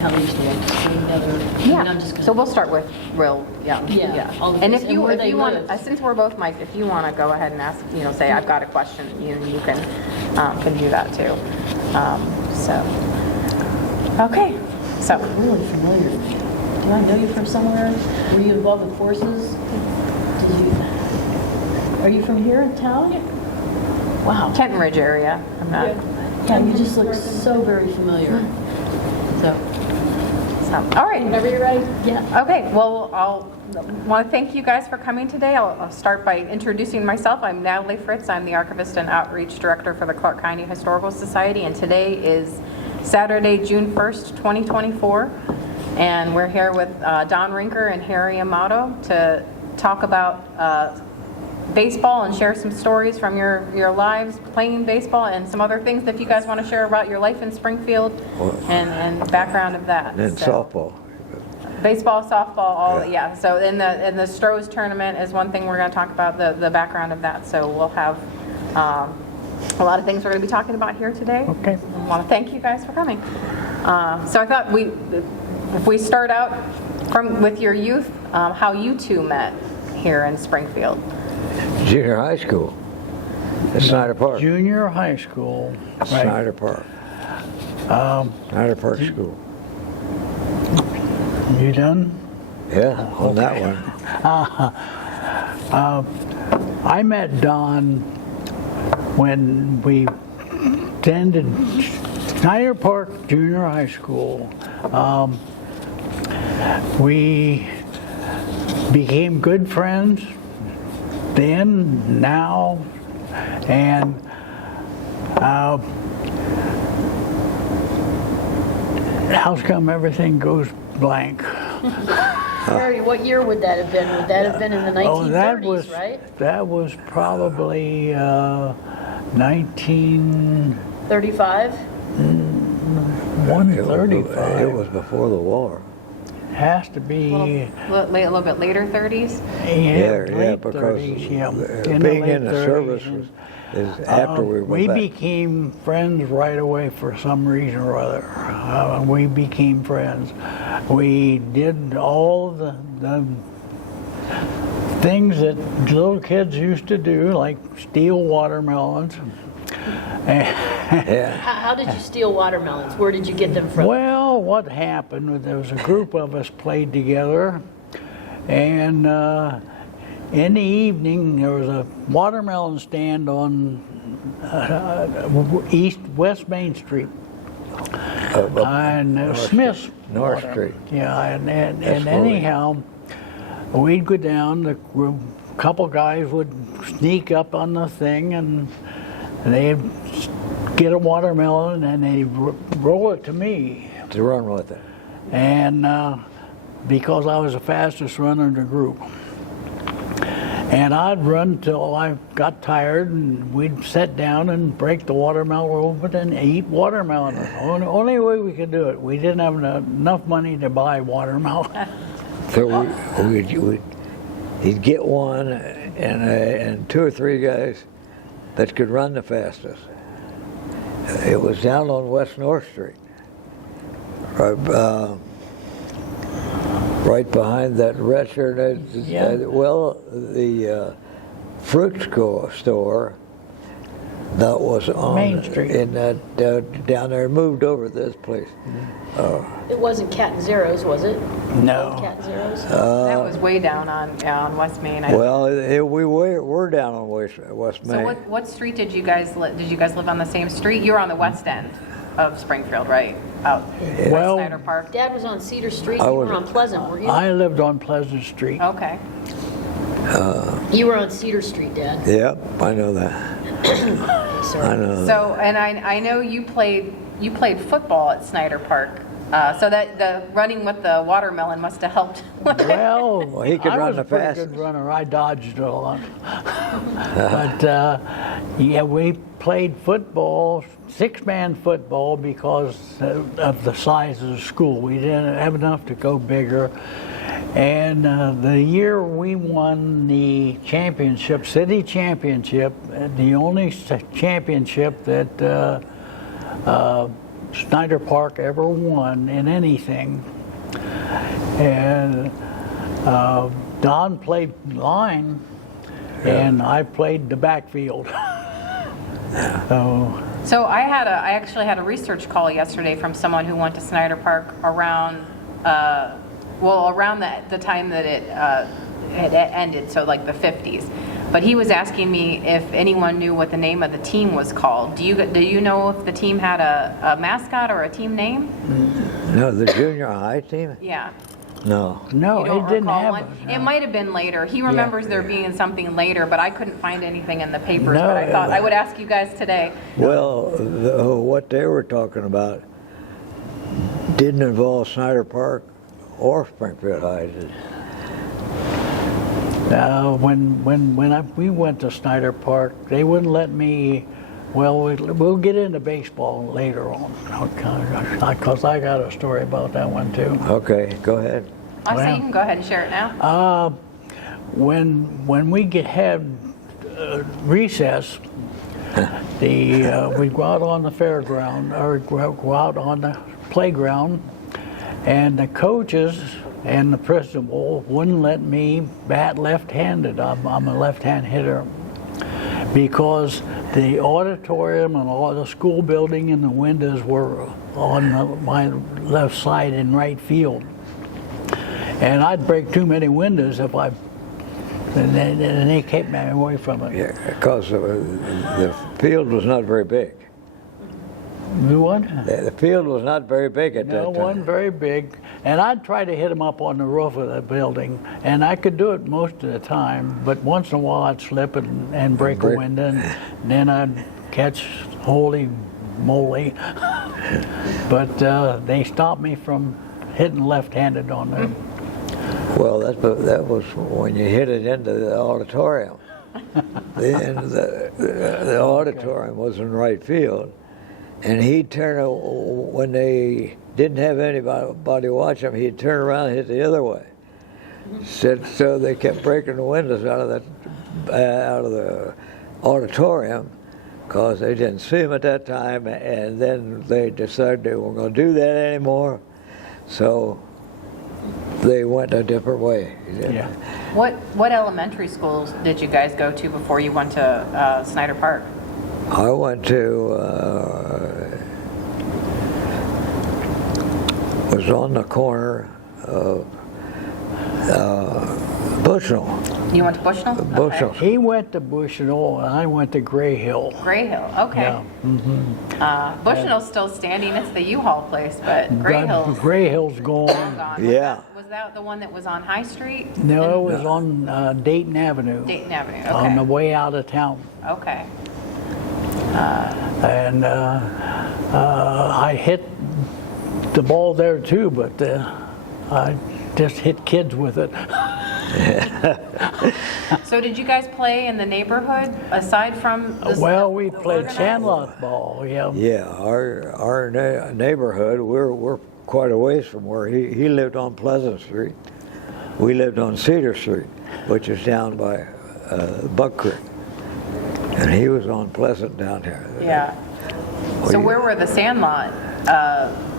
How they used to like stay together. Yeah. I'm just gonna, So we'll start with real, Yeah, all of And this, if and you where they want, live. since we're both mics, if you want to go ahead and ask, say I've got a question, you can do that too. Okay. So really familiar. Do I know you from somewhere? Were you involved with horses? Are you from here in town? Wow. Kenton Ridge area. I'm not. Yeah, you just look so very familiar. So, All right. whenever you're ready. Yeah. Okay, well, I'll want to thank you guys for coming today. I'll start by introducing myself. I'm Natalie Fritz. I'm the Archivist and Outreach Director for the Clark County Historical Society, and today is Saturday, June 1st, 2024, and we're here with Don Rinker and Harry Amato to talk about baseball and share some stories from your lives playing baseball and some other things that you guys want to share about your life in Springfield and background of that. And softball. Baseball, softball, yeah. So in the Stroh's tournament is one thing we're going to talk about, the background of that. So we'll have a lot of things we're going to be talking about here today. Okay. I want to thank you guys for coming. So I thought if we start out with your youth, how you two met here in Springfield. Junior high school at Snyder Park. Junior high school. Right. Snyder Park. Snyder Park School. You done? Yeah, on that one. I met Don when we attended Snyder Park Junior High School. We became good friends then, now, and how come everything goes blank? Harry, what year would that have been? Would that have been in the 1930s, right? That was probably 35? 135. It was before the war. Has to be. A little bit later 30s? Late because 30s, yeah. being late in the 30s. service is after we went We back. became friends right away for some reason or other. We became friends. We did all the things that little kids used to do, like steal watermelons. Yeah. How did you steal watermelons? Where did you get them from? Well, what happened was there was a group of us played together, and in the evening there was a watermelon stand on West Main Street, and Smith's North Water. Street. Yeah, and That's where anyhow, we'd go down. A couple guys would sneak up on the thing, and they'd get a watermelon and they'd roll it to me. To run with it. And because I was the fastest runner in the group. And I'd run till I got tired, and we'd sit down and break the watermelon open and eat watermelon. Only way we could do it. We didn't have enough money to buy watermelon. So he'd get one and two or three guys that could run the fastest. It was down on West North Street, right behind that restaurant. Yeah. The fruit store that was on Main Street. in that down there, moved over to this place. It wasn't Cat and Zero's, was it? No. Cat and Zero's? That was way down on West Main. Well, we were down on West Main. So what street did you guys live? Did you guys live on the same street? You were on the west end of Springfield, right? Out by Well- Snyder Park. Dad was on Cedar Street. I You was- were on Pleasant, were you? I lived on Pleasant Street. Okay. You were on Cedar Street, Dad. Yep, I know that. Sorry. I know. So, and I know you played football at Snyder Park. So that the running with the watermelon must have helped. Well, he could I run was the a pretty fastest. good runner. I dodged a lot. But yeah, we played football, six-man football, because of the size of the school. We didn't have enough to go bigger. And the year we won the championship, city championship, the only championship that Snyder Park ever won in anything. And Don played line, and I played the backfield. So I actually had a research call yesterday from someone who went to Snyder Park around, around the time that it had ended, so like the 50s. But he was asking me if anyone knew what the name of the team was called. Do you know if the team had a mascot or a team name? No, the junior high team? Yeah. No. No, You don't it didn't recall have one? it. It might have been later. He remembers there being something later, but I couldn't find anything in the papers. No, But I thought I would ask you guys today. Well, what they were talking about didn't involve Snyder Park or Springfield High. When we went to Snyder Park, they wouldn't let me. Well, we'll get into baseball later on, because I got a story about that one too. Okay, go ahead. I say you can go ahead and share it now. When we had recess, we'd go out on the fairground or go out on the playground, and the coaches and the principal wouldn't let me bat left-handed. I'm a left-hand hitter, because the auditorium and all the school building and the windows were on my left side in right field. And I'd break too many windows if and they kept me away from it. Yeah, because the field was not very big. You what? The field was not very big at that No, time. it wasn't very big. And I'd try to hit them up on the roof of the building, and I could do it most of the time, but once in a while I'd slip and break a window, and then I'd catch holy moly. But they stopped me from hitting left-handed on them. Well, that was when you hit it into the auditorium. The auditorium was in right field, and he'd turn, when they didn't have anybody watch him, he'd turn around and hit the other way. So they kept breaking the windows out of the auditorium, because they didn't see him at that time, and then they decided they weren't going to do that anymore. So they went a different way. Yeah. What elementary schools did you guys go to before you went to Snyder Park? I went to, was on the corner of Bushnell. You went to Bushnell? Bushnell. Okay. He went to Bushnell, and I went to Gray Hill. Gray Hill, okay. Yeah. Bushnell's still standing. It's the U-Haul place, but Gray Hill's Gray Hill's gone. gone. Yeah. Was that the one that was on High Street? No, it was on Dayton Avenue. Dayton Avenue, okay. On the way out of town. Okay. And I hit the ball there too, but I just hit kids with it. So did you guys play in the neighborhood aside from the Well, we the played organized- sandlot ball, yeah. Yeah, our neighborhood, we're quite a ways from where he lived on Pleasant Street. We lived on Cedar Street, which is down by Buck Creek. And he was on Pleasant down here. Yeah. So where were the sandlot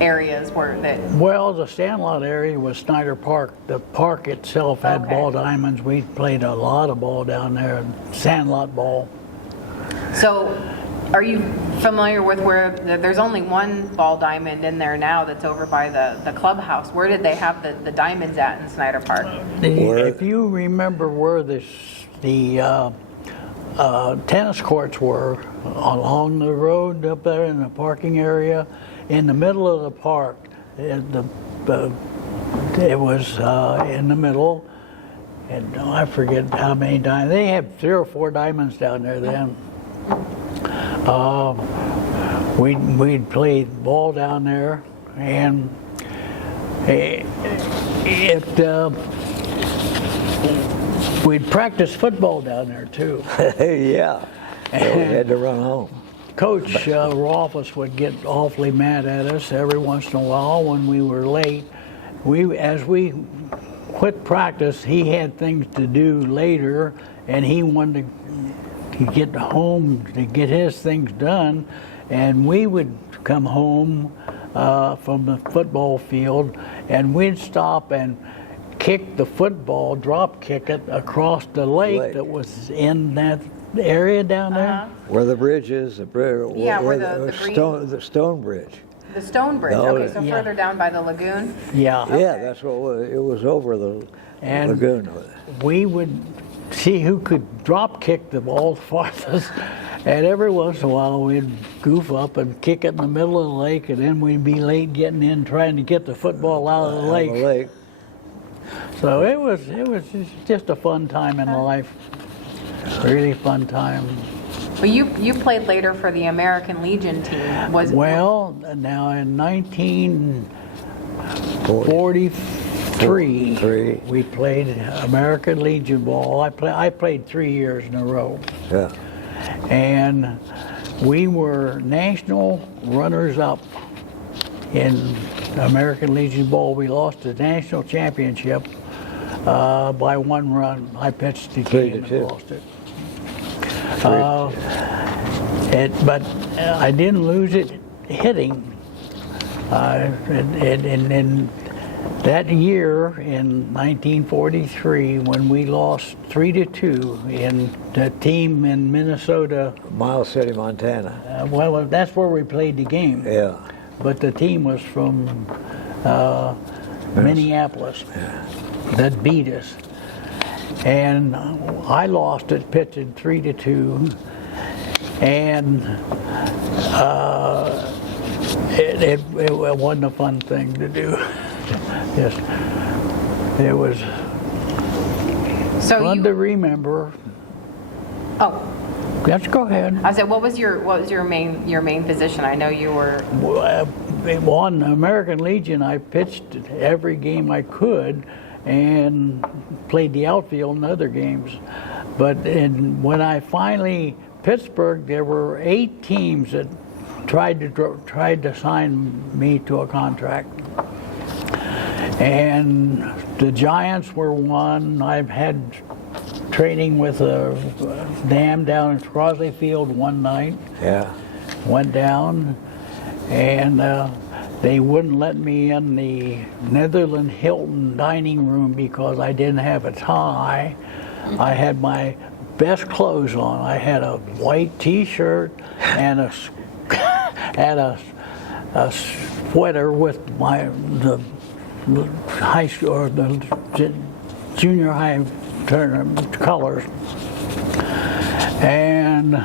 areas were that? Well, the sandlot area was Snyder Park. The park itself had Okay. ball diamonds. We played a lot of ball down there, sandlot ball. So are you familiar with where there's only one ball diamond in there now that's over by the clubhouse? Where did they have the diamonds at in Snyder Park? If you remember where the tennis courts were, along the road up there in the parking area, in the middle of the park, it was in the middle, and I forget how many diamonds. They had 3 or 4 diamonds down there then. We'd played ball down there, and we'd practice football down there too. Yeah, so we had to run home. Coach Rolfus would get awfully mad at us every once in a while when we were late. As we quit practice, he had things to do later, and he wanted to get home to get his things done, and we would come home from the football field, and we'd stop and kick the football, drop kick it across the lake that was in that area down there. Where the bridge is, the bridge, Yeah, where the stone bridge. The Stone Bridge, No, okay, so yeah. further down by the lagoon? Yeah. Yeah, that's what it was over the And lagoon. we would see who could drop kick the ball farthest. And every once in a while, we'd goof up and kick it in the middle of the lake, and then we'd be late getting in trying to get the football out of the lake. So it was just a fun time in life. Really fun time. Well, you played later for the American Legion team. Well, now in 1943, we played American Legion ball. I played 3 years in a row. Yeah. And we were national runners-up in American Legion Bowl. We lost the national championship by 1 run. I pitched the game and lost it. But I didn't lose it hitting. And that year in 1943, when we lost 3-2 in the team in Minnesota. Miles City, Montana. Well, that's where we played the game. Yeah. But the team was from Minneapolis that beat us. And I lost it, pitching 3-2. And it wasn't a fun thing to do. Yes, it was fun to remember. Oh, Let's go ahead. I said, what was your main position? I know you were. On American Legion, I pitched every game I could and played the outfield in other games. But when I finally Pittsburgh, there were 8 teams that tried to sign me to a contract. And the Giants were one. I've had training with a dam down in Crosley Field one night. Yeah. Went down, and they wouldn't let me in the Netherland Hilton dining room because I didn't have a tie. I had my best clothes on. I had a white T-shirt and a sweater with the high school or the junior high colors. And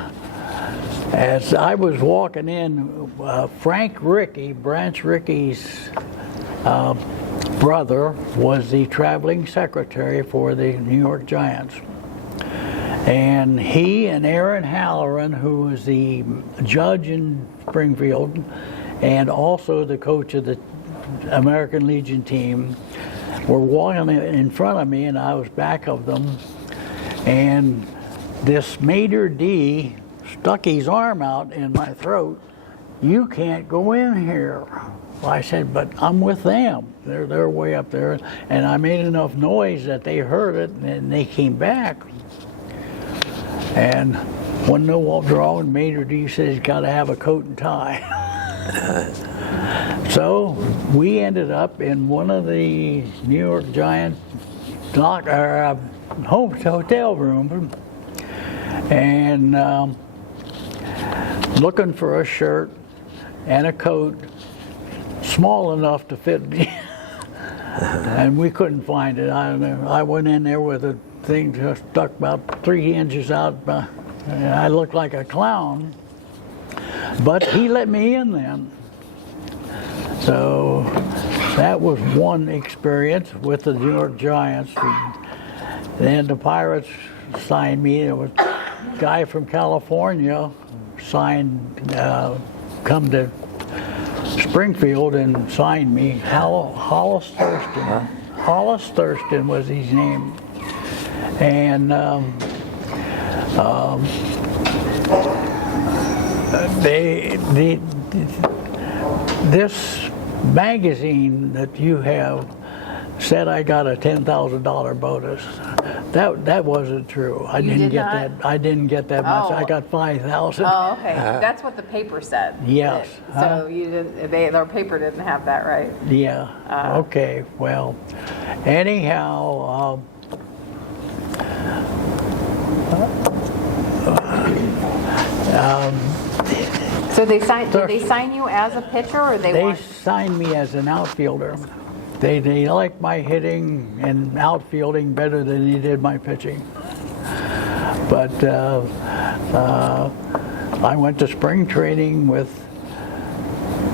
as I was walking in, Branch Ricky's brother was the traveling secretary for the New York Giants. And he and Aaron Halloran, who was the judge in Springfield and also the coach of the American Legion team, were walking in front of me, and I was back of them. And this Mater D stuck his arm out in my throat. "You can't go in here." Well, I said, "But I'm with them. They're way up there." And I made enough noise that they heard it, and they came back. And when no what's wrong, Mater D said he's got to have a coat and tie. So we ended up in one of the New York Giants hotel rooms, and looking for a shirt and a coat small enough to fit me. And we couldn't find it. I went in there with a thing just stuck about 3 inches out. I looked like a clown, but he let me in then. So that was one experience with the New York Giants. Then the Pirates signed me. There was a guy from California signed, come to Springfield and signed me. Hollis Thurston. Hollis Thurston was his name. And this magazine that you have said I got a $10,000 bonus. That wasn't true. I You didn't did get not? that. I didn't get that much. Oh. I got 5,000. Oh, okay. That's what the paper said. Yes. So you didn't, their paper didn't have that, right? Yeah. Okay. Well, anyhow. So did they sign you as a pitcher, or they They signed me as an outfielder. They liked my hitting and outfielding better than they did my pitching. But I went to spring training with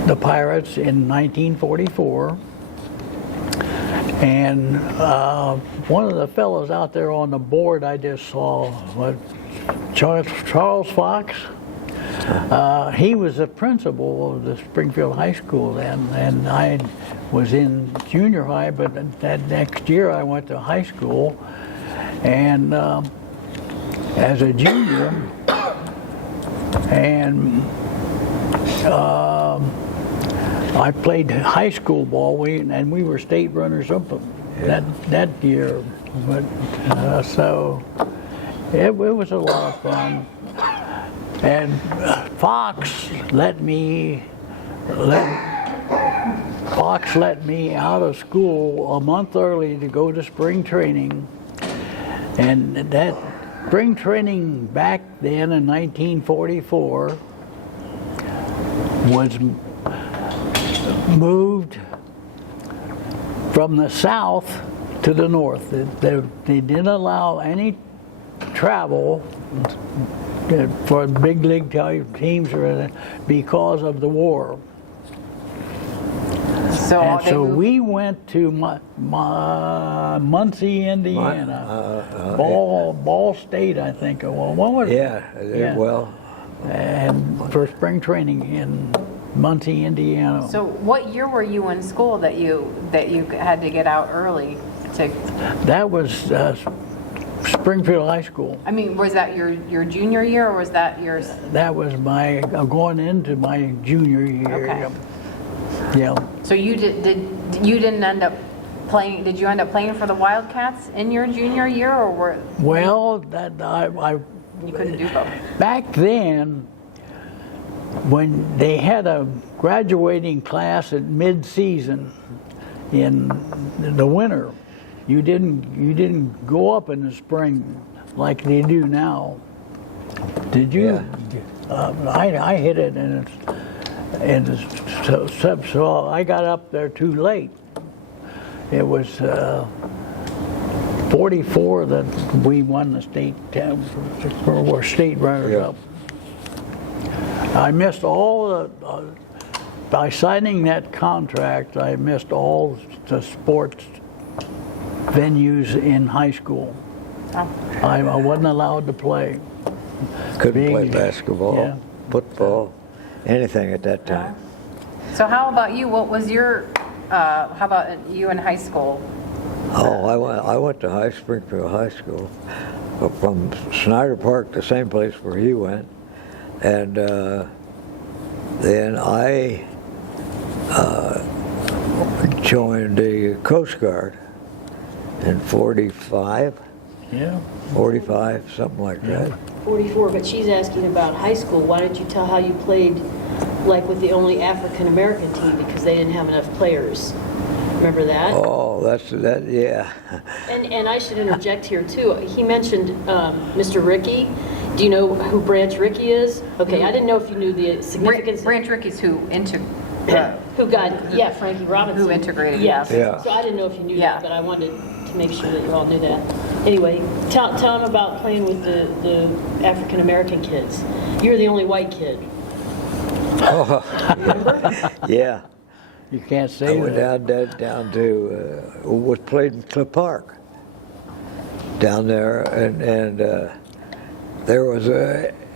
the Pirates in 1944. And one of the fellows out there on the board I just saw, Charles Fox. He was the principal of the Springfield High School then, and I was in junior high, but that next year I went to high school, and as a junior, and I played high school ball, and we were state runners-up that year, but so it was a lot of fun. And Fox let me out of school a month early to go to spring training. And that spring training back then in 1944 was moved from the south to the north. They didn't allow any travel for big league type teams or anything because of the war. So we went to Muncie, Indiana, Ball State, I think. Well, what was it? Yeah, well. And for spring training in Muncie, Indiana. So what year were you in school that you had to get out early to? That was Springfield High School. I mean, was that your junior year, or was that yours? That was my going into my junior year. Okay. Yeah. So you didn't end up playing? Did you end up playing for the Wildcats in your junior year, or were? Well, that You couldn't do both. back then, when they had a graduating class at mid-season in the winter, you didn't go up in the spring like they do now. Did you? Yeah. I hit it, and so I got up there too late. It was 44 that we won the state, or state runners-up. I missed all the, by signing that contract, I missed all the sports venues in high school. Oh. I wasn't allowed to play. Couldn't play basketball, yeah. football, anything at that time. So how about you? What was your? How about you in high school? Oh, I went to Springfield High School, from Snyder Park, the same place where he went, and then I joined the Coast Guard in 45. Yeah. 45, something like that. 44, but she's asking about high school. Why didn't you tell how you played, like with the only African-American team, because they didn't have enough players? Remember that? Oh, that, yeah. And I should interject here too. He mentioned Mr. Rickey. Do you know who Branch Rickey is? Okay, I didn't know if you knew the significance. Branch Rickey's who got, yeah, Frankie Robinson. Who integrated, Yes. yeah. So I didn't know if you knew Yeah. that, but I wanted to make sure that you all knew that. Anyway, tell him about playing with the African-American kids. You're the only white kid. Yeah. You can't I say went that. down to, was played in Cliff Park down there, and there was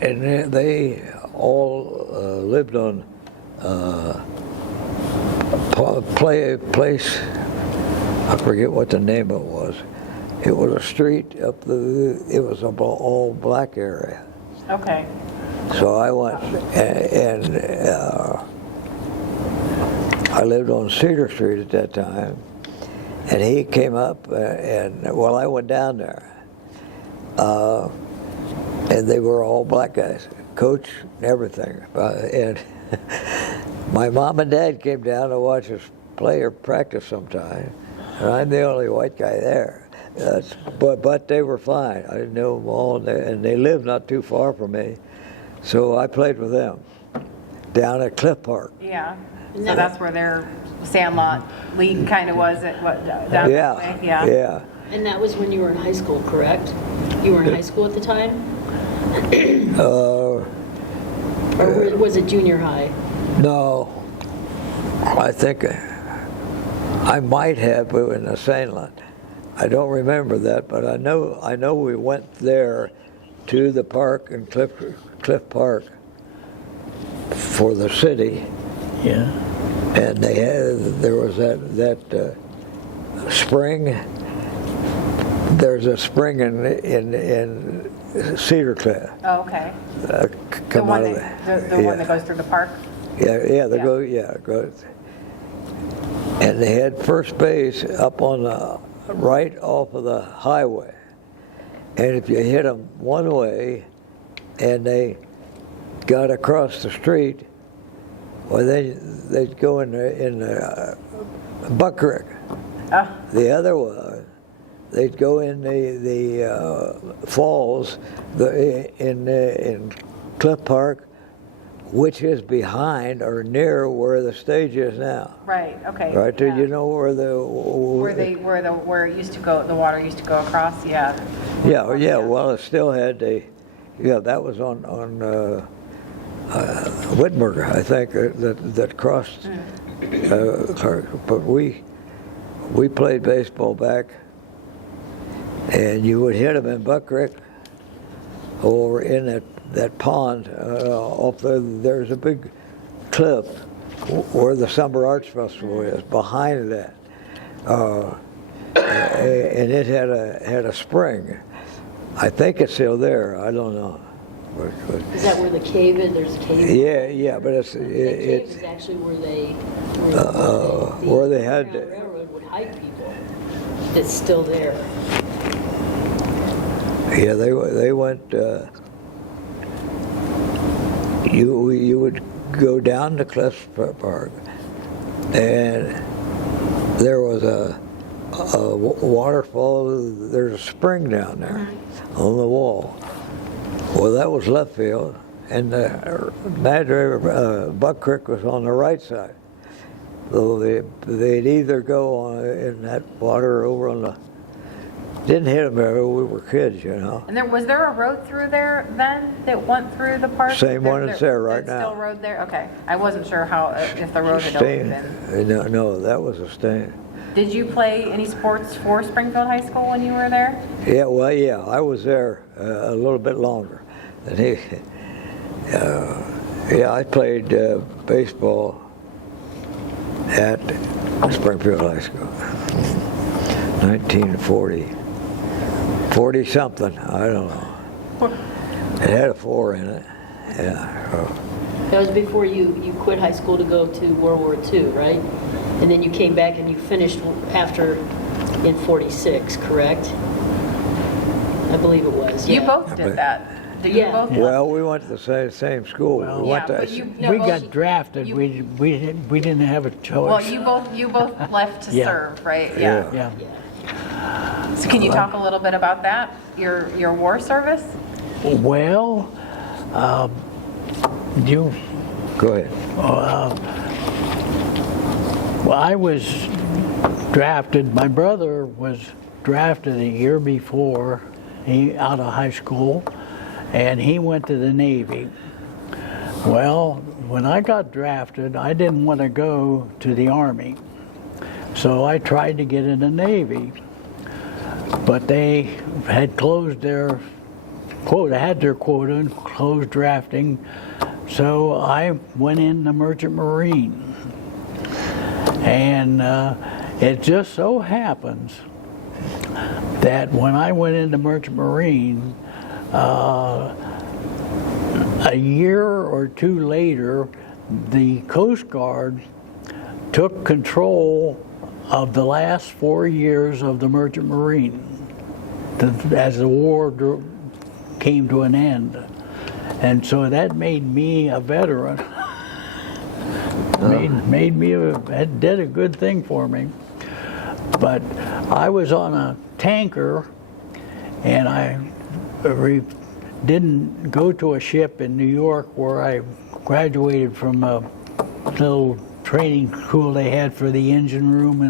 and they all lived on a place, I forget what the name of it was. It was a street it was an all black area. Okay. So I went and I lived on Cedar Street at that time, And he came up, well, I went down there. And they were all black guys, coach, everything. And my mom and dad came down to watch us play or practice sometime. And I'm the only white guy there. But they were fine. I knew them all, and they lived not too far from me. So I played with them down at Cliff Park. Yeah. So that's where their Sandlot League kind of was, down that way? Yeah. Yeah. And that was when you were in high school, correct? You were in high school at the time? Or was it junior high? No. I think I might have been in the Sandlot. I don't remember that, but I know we went there to the park in Cliff Park for the city. Yeah. And there was that spring. There's a spring in Cedar Cliff. Oh, okay. Come out of The one that goes through the park? Goes. And they had first base up on the right off of the highway. And if you hit them one way and they got across the street, well, they'd go in the Buck Creek. Oh. The other one, they'd go in the falls in Cliff Park, which is behind or near where the stage is now. Right, okay. Right, yeah. you know where Where it used to go, the water used to go across, yeah. Yeah. Well, it still had that was on Whitmer, I think, that crossed. But we played baseball back, and you would hit them in Buck Creek or in that pond off there. There's a big cliff where the Summer Arts Festival is, behind that. And it had a spring. I think it's still there. I don't know. Is that where the cave is? There's a cave? Yeah, but The cave is actually where they had the railroad would hide people. It's still there. Yeah, they went. You would go down to Cliff Park, and there was a waterfall. There's a spring down there on the wall. Well, that was left field, and the Mad River, Buck Creek was on the right side. So they'd either go in that water over on the. Didn't hit them ever. We were kids, you know. And was there a road through there then that went through the park? Same one that's there right now. Still a road there? Okay. I wasn't sure if the road had always been. No, that was a stain. Did you play any sports for Springfield High School when you were there? Yeah, I was there a little bit longer. And I played baseball at Springfield High School. 1940. 40-something, I don't know. It had a 4 in it. Yeah. That was before you quit high school to go to World War II, right? And then you came back and you finished after in 46, correct? I believe it was. You Yeah. both did that. Did you Yeah. both? Well, we went to the same school. Well, we went to, we got drafted. We didn't have a choice. Well, you both left to Yeah. serve, right? Yeah. Yeah. So can you talk a little bit about that? Your war service? Well, you. Go ahead. Well, I was drafted. My brother was drafted a year before out of high school, and he went to the Navy. Well, when I got drafted, I didn't want to go to the Army, so I tried to get in the Navy. But they had closed their quota, and closed drafting, so I went in the Merchant Marine. And it just so happens that when I went into Merchant Marine, a year or two later, the Coast Guard took control of the last 4 years of the Merchant Marine, as the war came to an end. And so that made me a veteran. It did a good thing for me. But I was on a tanker, and I didn't go to a ship in New York where I graduated from a little training school they had for the engine room,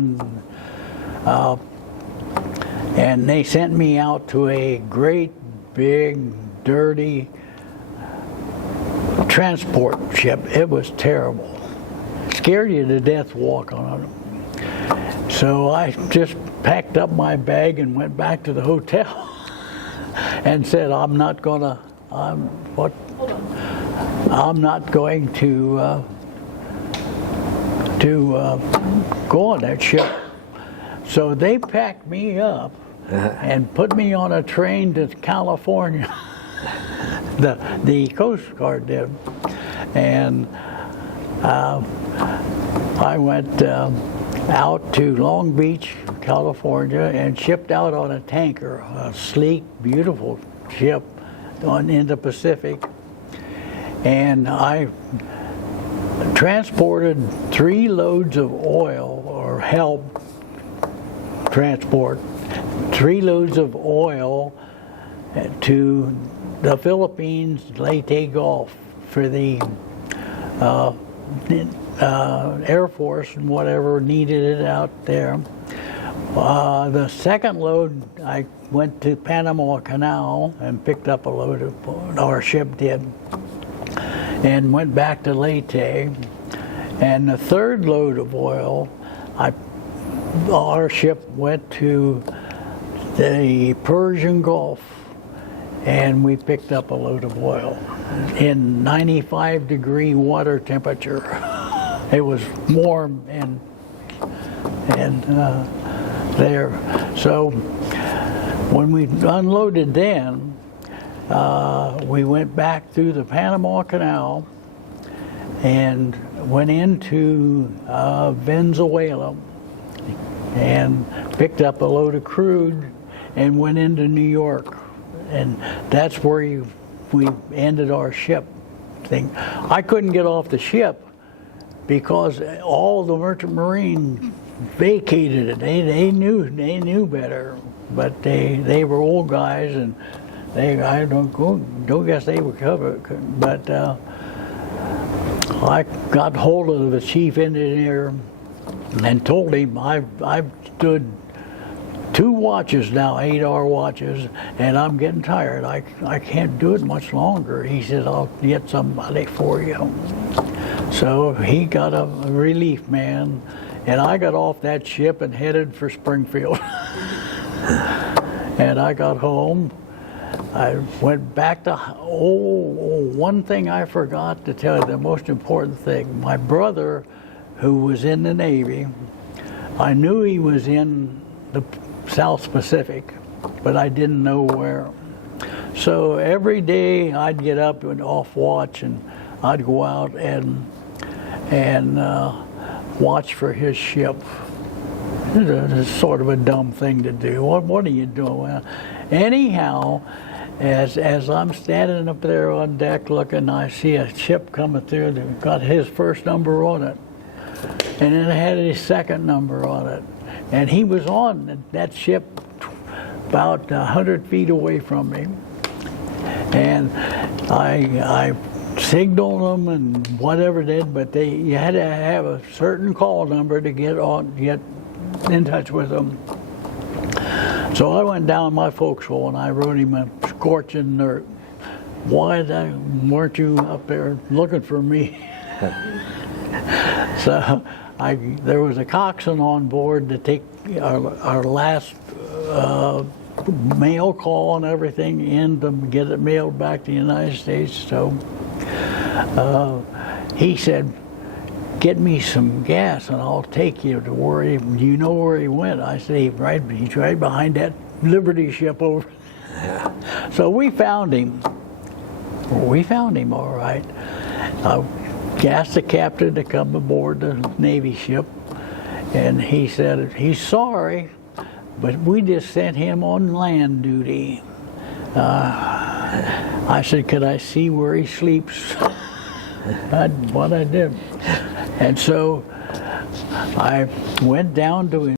and they sent me out to a great big dirty transport ship. It was terrible. Scared you to death walking on them. So I just packed up my bag and went back to the hotel and said, I'm not going to go on that ship. So they packed me up and put me on a train to California. The Coast Guard did. And I went out to Long Beach, California, and shipped out on a tanker, a sleek, beautiful ship in the Pacific. And I transported 3 loads of oil, or helped transport 3 loads of oil to the Philippines, Leyte Gulf, for the Air Force and whatever needed it out there. The second load, I went to Panama Canal and picked up a load of, our ship did, and went back to Leyte. And the third load of oil, our ship went to the Persian Gulf, and we picked up a load of oil in 95-degree water temperature. It was warm and there. So when we unloaded then, we went back through the Panama Canal and went into Venezuela and picked up a load of crude and went into New York. And that's where we ended our ship thing. I couldn't get off the ship because all the Merchant Marine vacated it. They knew better, but they were old guys, and I don't guess they were covered. But I got hold of the chief engineer and told him I've stood 2 watches now, 8-hour watches, and I'm getting tired. I can't do it much longer. He said, I'll get somebody for you. So he got a relief man, and I got off that ship and headed for Springfield. And I got home. I went back to, one thing I forgot to tell you, the most important thing. My brother, who was in the Navy, I knew he was in the South Pacific, but I didn't know where. So every day I'd get up and off watch, and I'd go out and watch for his ship. It's sort of a dumb thing to do. What are you doing? Anyhow, as I'm standing up there on deck looking, I see a ship coming through that got his first number on it, and then it had his second number on it. And he was on that ship about 100 feet away from me. And I signaled them and whatever did, but you had to have a certain call number to get in touch with them. So I went down my forecastle and I wrote him a scorching note. Why weren't you up there looking for me? So there was a coxswain on board to take our last mail call and everything in to get it mailed back to the United States. So he said, get me some gas and I'll take you to where do you know where he went? I said, he's right behind that Liberty ship over. So we found him. We found him all right. Asked the captain to come aboard the Navy ship, And he said he's sorry, but we just sent him on land duty. I said, could I see where he sleeps? That's what I did. And so I went down to him.